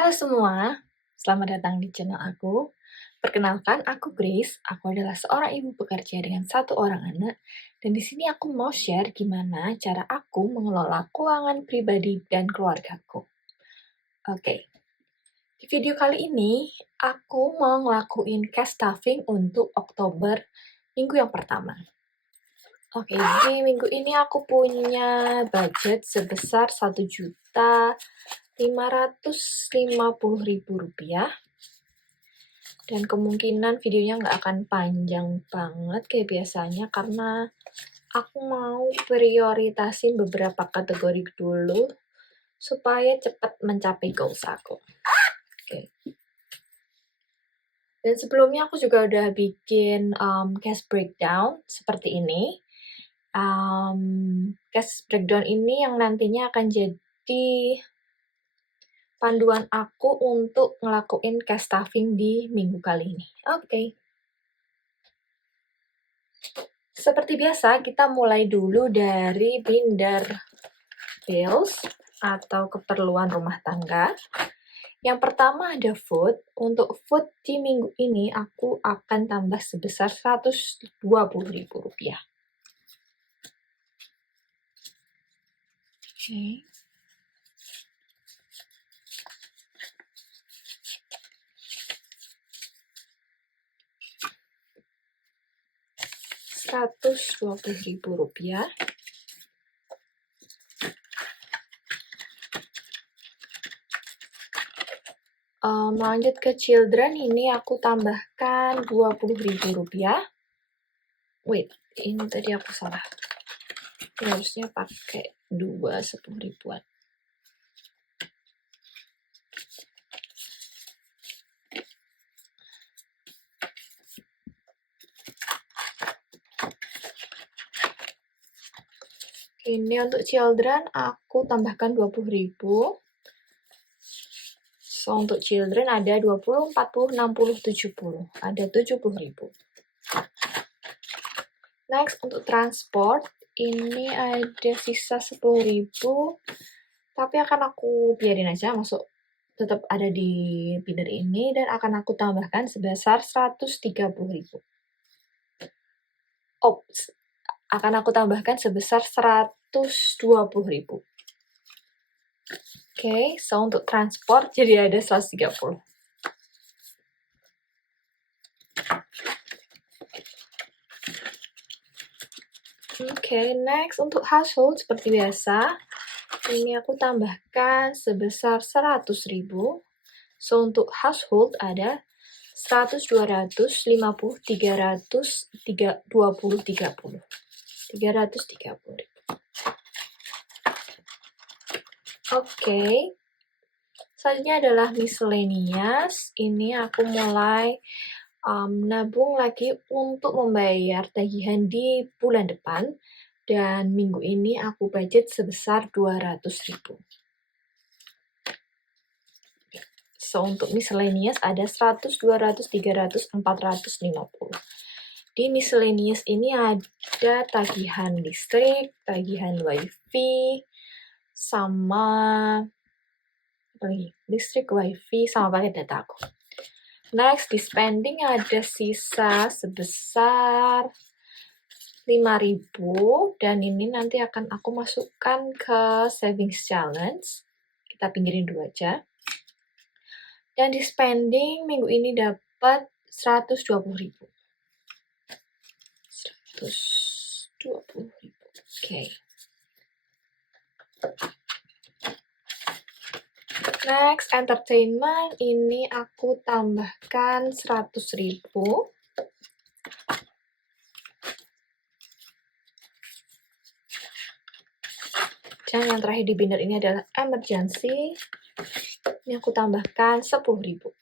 Halo semua, selamat datang di channel aku. Perkenalkan, aku Grace. Aku adalah seorang ibu pekerja dengan 1 orang anak, dan di sini aku mau share gimana cara aku mengelola keuangan pribadi dan keluargaku. Oke, di video kali ini aku mau ngelakuin cash stuffing untuk Oktober minggu yang pertama. Oke, di minggu ini aku punya budget sebesar Rp1.550.000, dan kemungkinan videonya nggak akan panjang banget kayak biasanya karena aku mau prioritasin beberapa kategori dulu supaya cepat mencapai goals aku. Oke. Dan sebelumnya aku juga udah bikin cash breakdown seperti ini. Cash breakdown ini yang nantinya akan jadi panduan aku untuk ngelakuin cash stuffing di minggu kali ini. Oke. Seperti biasa, kita mulai dulu dari binder bills atau keperluan rumah tangga. Yang pertama ada food. Untuk food di minggu ini aku akan tambah sebesar Rp120.000. Oke. Rp120.000. Lanjut ke children, ini aku tambahkan Rp20.000. Wait, ini tadi aku salah. Harusnya pakai 2 10.000-an. Ini untuk children aku tambahkan 20.000. So, untuk children ada 20, 40, 60, 70. Ada 70.000. Next, untuk transport, ini ada sisa 10.000. Tapi akan aku biarin aja masuk, tetap ada di binder ini, dan akan aku tambahkan sebesar 130.000. Akan aku tambahkan sebesar 120.000. Oke, so untuk transport jadi ada 130. Oke, next untuk household seperti biasa. Ini aku tambahkan sebesar 100.000. So untuk household ada 100, 200, 50, 300, 20, 30. 330. Oke. Selanjutnya adalah miscellaneous. Ini aku mulai nabung lagi untuk membayar tagihan di bulan depan, dan minggu ini aku budget sebesar 200.000. So, untuk miscellaneous ada 100, 200, 300, 450. Di miscellaneous ini ada tagihan listrik, tagihan wifi, sama listrik, wifi, sama paket data aku. Next, di spending ada sisa sebesar 5.000, dan ini nanti akan aku masukkan ke savings challenge. Kita pinggirin dulu aja. Dan di spending minggu ini dapat 120.000. 120.000. Oke. Next, entertainment, ini aku tambahkan 100.000. Dan yang terakhir di binder ini adalah emergency. Ini aku tambahkan 10.000.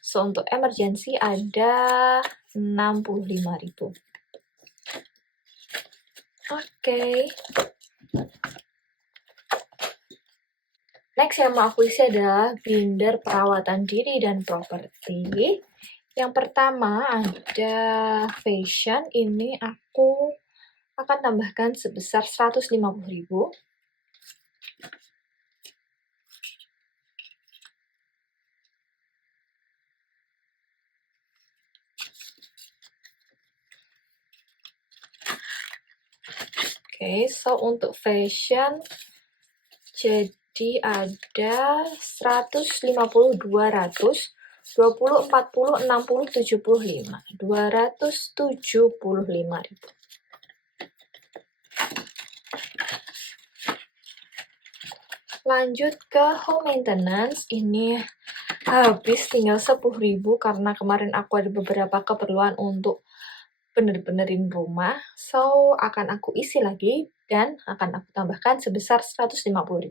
So, untuk emergency ada 65.000. Oke. Next yang mau aku isi adalah binder perawatan diri dan properti. Yang pertama ada fashion, ini aku akan tambahkan sebesar 150.000. So untuk fashion jadi ada 150, 200, 20, 40, 60, 75. 275.000. Lanjut ke home maintenance, ini habis tinggal 10.000 karena kemarin aku ada beberapa keperluan untuk bener-benerin rumah. So, akan aku isi lagi dan akan aku tambahkan sebesar 150.000.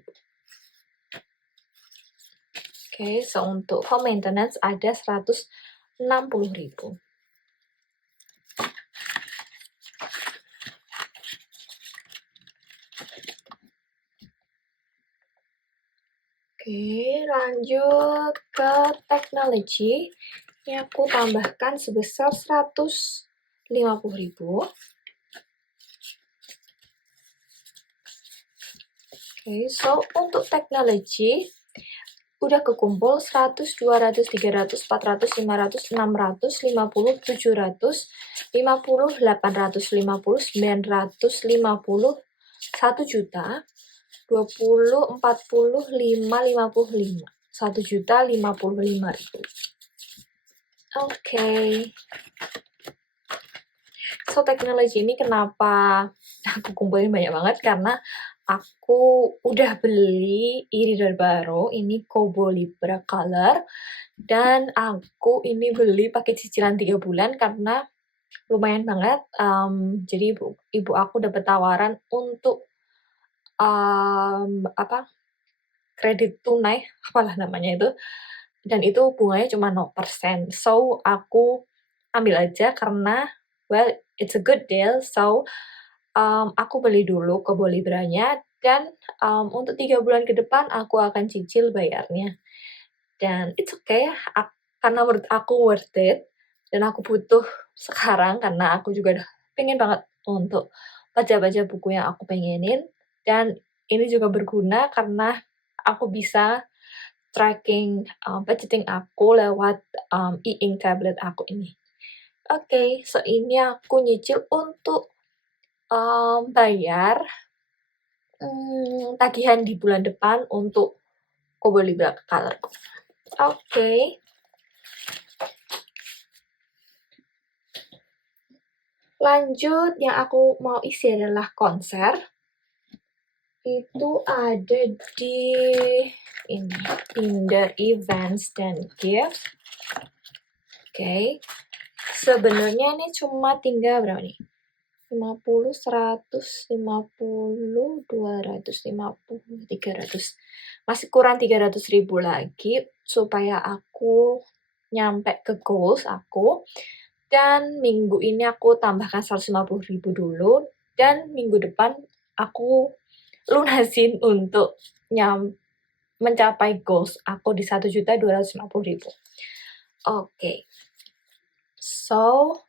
So untuk home maintenance ada 160.000. Lanjut ke teknologi. Ini aku tambahkan sebesar 150.000. So untuk teknologi udah kekumpul 100, 200, 300, 400, 500, 600, 50, 700, 50, 850, 950, 1 juta, 20, 40, 5, 55. 1.055.000. So teknologi ini kenapa aku kumpulin banyak banget, karena aku udah beli e-reader baru, ini Kobo Libra Color, dan aku ini beli pakai cicilan 3 bulan karena lumayan banget. Jadi ibu aku dapat tawaran untuk kredit tunai, apalah namanya itu, dan itu bunganya cuma 0%. So aku ambil aja karena it's a good deal. So aku beli dulu Kobo Libranya, dan untuk 3 bulan ke depan aku akan cicil bayarnya. Dan it's okay, karena menurut aku worth it, dan aku butuh sekarang karena aku juga udah pengen banget untuk baca-baca buku yang aku pengenin, dan ini juga berguna karena aku bisa tracking budgeting aku lewat e-ink tablet aku ini. So ini aku nyicil untuk bayar tagihan di bulan depan untuk Kobo Libra Color. Lanjut, yang aku mau isi adalah konser. Itu ada di ini, Tinder Events dan Gifts. Sebenarnya ini cuma tinggal berapa nih? 50, 100, 50, 250, 300. Masih kurang 300.000 lagi supaya aku nyampe ke goals aku. Dan minggu ini aku tambahkan 150.000 dulu, dan minggu depan aku lunasin untuk mencapai goals aku di 1.250.000. So,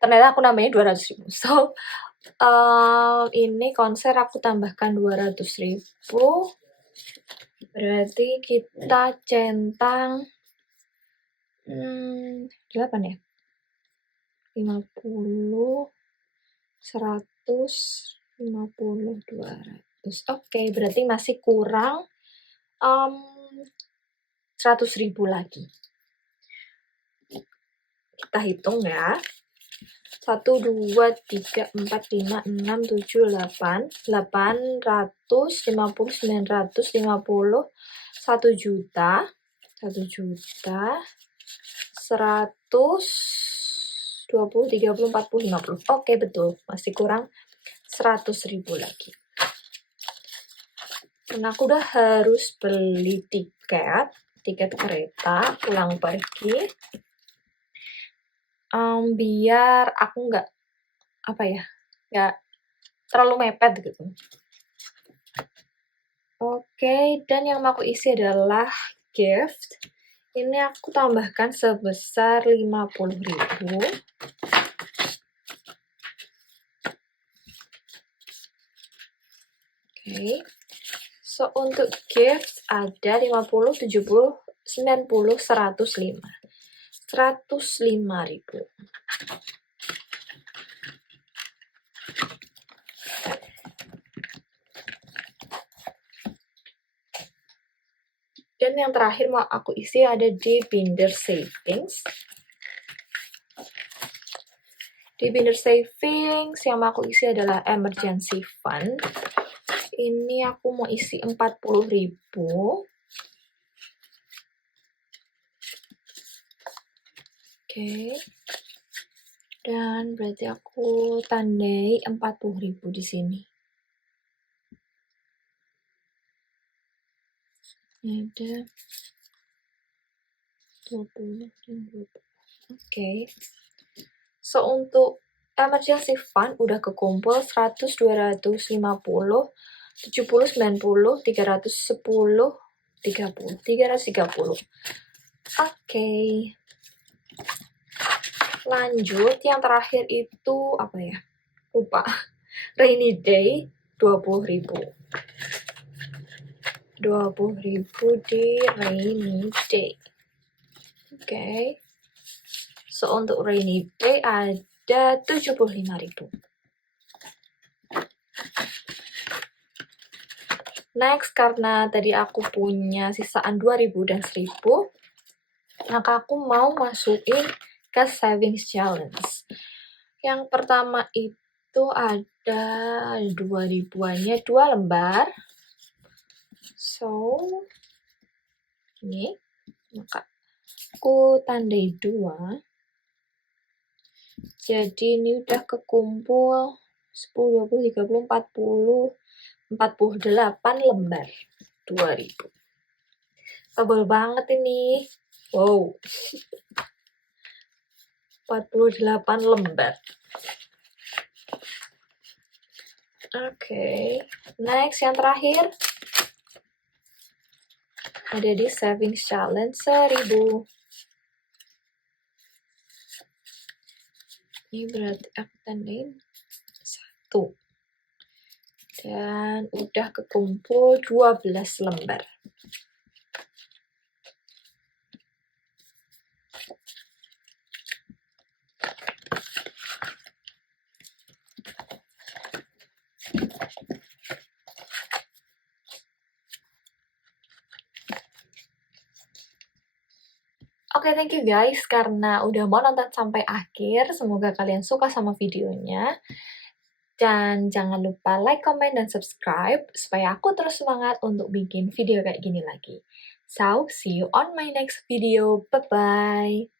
ternyata aku namanya 200.000. So, ini konser aku tambahkan 200.000. Berarti kita centang 8 ya? 50, 100, 50, 200. Berarti masih kurang 100.000 lagi. Kita hitung ya. 1, 2, 3, 4, 5, 6, 7, 8, 850, 950, 1 juta, 100, 20, 30, 40, 50. Betul. Masih kurang 100.000 lagi. Karena aku udah harus beli tiket kereta pulang pergi. Biar aku nggak terlalu mepet gitu. Dan yang mau aku isi adalah gift. Ini aku tambahkan sebesar 50.000. So untuk gift ada 50, 70, 90, 105. 105.000. Dan yang terakhir mau aku isi ada di Binder Savings. Di Binder Savings yang mau aku isi adalah Emergency Fund. Ini aku mau isi 40.000. Oke. Dan berarti aku tandai 40.000 di sini. Ada 20 dan 20. Oke. So, untuk emergency fund udah kekumpul 100, 250, 70, 90, 310, 30, 330. Oke. Lanjut, yang terakhir itu apa ya? Lupa. Rainy day 20.000. 20.000 di rainy day. Oke. So, untuk rainy day ada 75.000. Next, karena tadi aku punya sisaan 2.000 dan 1.000, maka aku mau masukin ke savings challenge. Yang pertama itu ada 2.000-annya 2 lembar. So, ini, maka aku tandai 2. Jadi ini udah kekumpul 10, 20, 30, 40, 48 lembar 2.000. Tebal banget ini. Wow. 48 lembar. Oke. Next, yang terakhir. Ada di savings challenge 1.000. Ini berarti aku tandain 1. Dan udah kekumpul 12 lembar. Oke, thank you guys karena udah mau nonton sampai akhir. Semoga kalian suka sama videonya. Dan jangan lupa like, comment, dan subscribe supaya aku terus semangat untuk bikin video kayak gini lagi. So, see you on my next video. Bye-bye.